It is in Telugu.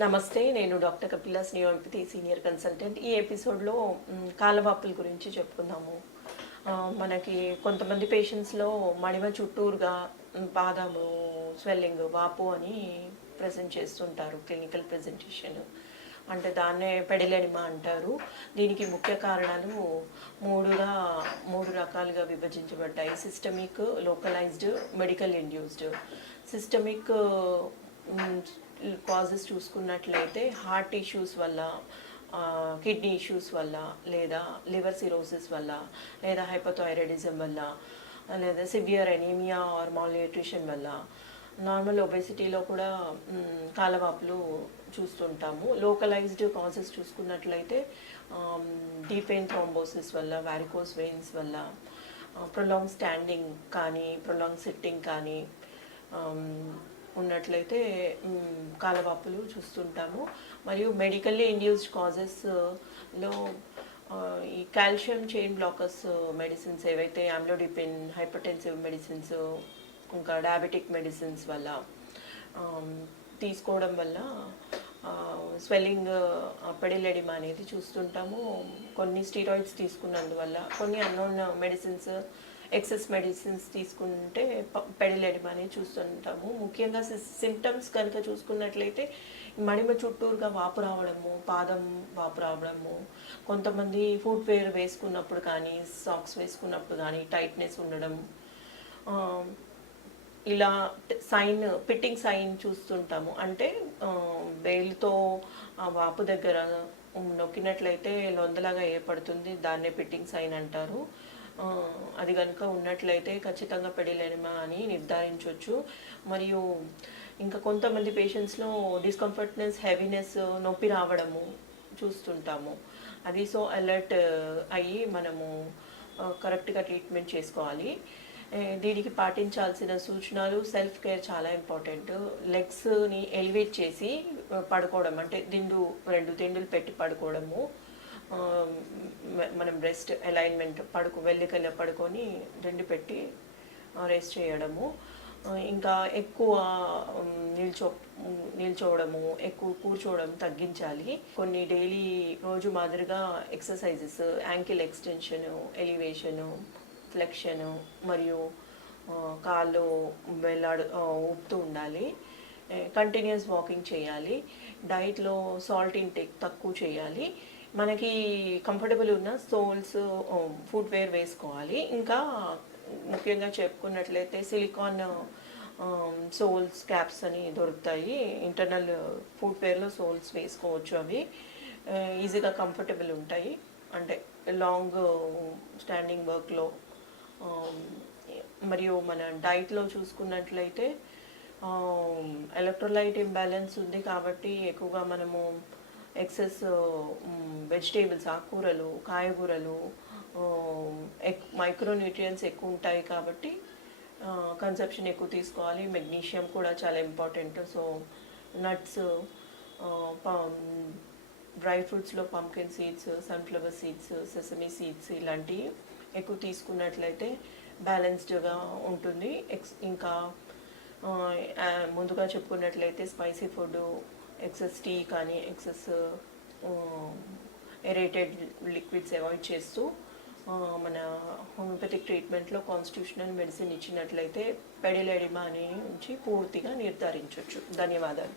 నమస్తే నేను doctor Kapila Snehampathi senior consultant. ఈ ఎపిసోడ్లో కాలవాపుల గురించి చెప్పుకుందాము. మనకి కొంతమంది పేషెంట్స్లో మడిమ చుట్టూరుగా మ్, స్వెల్లింగ్ వాపు అని ప్రజెంట్ చేస్తుంటారు క్లినికల్ ప్రజెంటేషన్. అంటే దాన్నే పెడిలెడిమా అంటారు. దీనికి ముఖ్య కారణాలు మూడుగా మూడు రకాలుగా విభజించబడ్డాయి. Systemic localised medical induced. Systemic causes చూసుకున్నట్లయితే హార్ట్ ఇష్యూస్ వల్ల కిడ్నీ ఇష్యూస్ వల్ల లేదా లివర్ సిరోసిస్ వల్ల లేదా హైపోథైరాయిడిజం వల్ల లేదా సివియర్ ఎనీమియా ఆర్ మాల్న్యూట్రిషన్ వల్ల నార్మల్ ఒబెసిటీలో కూడా కాలవాపులు చూస్తుంటాము. లోకలైజ్డ్ కాజెస్ చూసుకున్నట్లయితే డీప్ వెయిన్ థ్రోంబోసిస్ వల్ల వారికోస్ వెయిన్స్ వల్ల ప్రొలాంగ్ స్టాండింగ్ కానీ ప్రొలాంగ్ సిట్టింగ్ కానీ ఉన్నట్లయితే కాలవాపులు చూస్తుంటాము. మరియు మెడికల్లీ ఇండ్యూస్డ్ కాజెస్లో uh, ఈ కాల్షియం చైన్ బ్లాకర్స్ మెడిసిన్స్ ఏవైతే ఆమ్లోడిపిన్ హైపర్టెన్సివ్ మెడిసిన్స్ ఇంకా డయాబెటిక్ మెడిసిన్స్ వల్ల తీసుకోవడం వల్ల స్వెల్లింగ్ పెడిలెడిమా అనేది చూస్తుంటాము. కొన్ని స్టీరాయిడ్స్ తీసుకున్నందువల్ల కొన్ని unknown uh, medicines excess medicines తీసుకుంటే పెడిలెడిమా అనేది చూస్తుంటాము. ముఖ్యంగా సిమ్టమ్స్ కనుక చూసుకున్నట్లయితే మడిమ చుట్టూరుగా వాపు రావడము పాదం వాపు రావడము కొంతమంది ఫుట్ వేర్ వేసుకున్నప్పుడు కానీ సాక్స్ వేసుకున్నప్పుడు కానీ టైట్నెస్ ఉండడం ఇలా సైన్ పిట్టింగ్ సైన్ చూస్తుంటాము. అంటే ఆ, ఆ వాపు దగ్గర నొక్కినట్లయితే లొందలాగా ఏర్పడుతుంది. దాన్నే పిట్టింగ్ సైన్ అంటారు. అది కనుక ఉన్నట్లయితే ఖచ్చితంగా పెడిలెనిమా అని నిర్ధారించవచ్చు మరియు ఇంకా కొంతమంది పేషెంట్స్లో డిస్కంఫర్ట్నెస్ హెవీనెస్ నొప్పి రావడము చూస్తుంటాము. అది సో అలర్ట్ అయ్యి మనము కరెక్ట్గా ట్రీట్మెంట్ చేసుకోవాలి. దీనికి పాటించాల్సిన సూచనలు సెల్ఫ్ కేర్ చాలా ఇంపార్టెంట్ లెగ్స్ని ఎలివేట్ చేసి పడుకోవడం అంటే దిండు రెండు దిండులు పెట్టి పడుకోవడము. మనం రెస్ట్ అలైన్మెంట్ పడుకు వెళ్ళికల్లా పడుకొని రెండు పెట్టి రెస్ట్ చేయడము. ఇంకా ఎక్కువ నిల్చో నిల్చోవడము ఎక్కువ కూర్చోవడం తగ్గించాలి. కొన్ని డైలీ రోజు మాదిరిగా exercises ankle extension elevation flexion మరియు కాళ్ళు వెళ్ళాడు ఊపుతూ ఉండాలి. కంటిన్యూస్ వాకింగ్ చేయాలి. డైట్లో సాల్ట్ ఇంటేక్ తక్కువ చేయాలి. మనకి కంఫర్టబుల్ ఉన్న సోల్స్ ఫుడ్ వేర్ వేసుకోవాలి. ఇంకా ముఖ్యంగా చెప్పుకున్నట్లయితే సిలికాన్ సోల్స్ క్యాప్స్ అని దొరుకుతాయి. ఇంటర్నల్ ఫుడ్ వేర్లో సోల్స్ వేసుకోవచ్చు అవి. ఈజీగా కంఫర్టబుల్ ఉంటాయి. అంటే లాంగ్ స్టాండింగ్ వర్క్లో మరియు మన డైట్లో చూసుకున్నట్లయితే ఎలక్ట్రోలైట్ ఇంబ్యాలెన్స్ ఉంది కాబట్టి ఎక్కువగా మనము ఎక్సెస్ వెజిటేబుల్స్ ఆకుకూరలు కాయగూరలు మైక్రోన్యూట్రియన్స్ ఎక్కువ ఉంటాయి కాబట్టి కన్సెప్షన్ ఎక్కువ తీసుకోవాలి. మెగ్నీషియం కూడా చాలా important. So nuts dry ఫ్రూట్స్లో pumpkin seeds sunflower seeds sesame seeds ఇలాంటివి ఎక్కువ తీసుకున్నట్లయితే బ్యాలెన్స్డ్గా ఉంటుంది. ఎక్స్ ఇంకా ముందుగా చెప్పుకున్నట్లయితే స్పైసీ ఫుడ్ ఎక్సెస్ టీ కానీ ఎక్సెస్ ఎరేటెడ్ లిక్విడ్స్ అవాయిడ్ చేస్తూ మన హోమియోపతిక్ ట్రీట్మెంట్లో కాన్స్టిట్యూషనల్ మెడిసిన్ ఇచ్చినట్లయితే పెడిలెడిమా అని నుంచి పూర్తిగా నిర్ధారించవచ్చు ధన్యవాదాలు.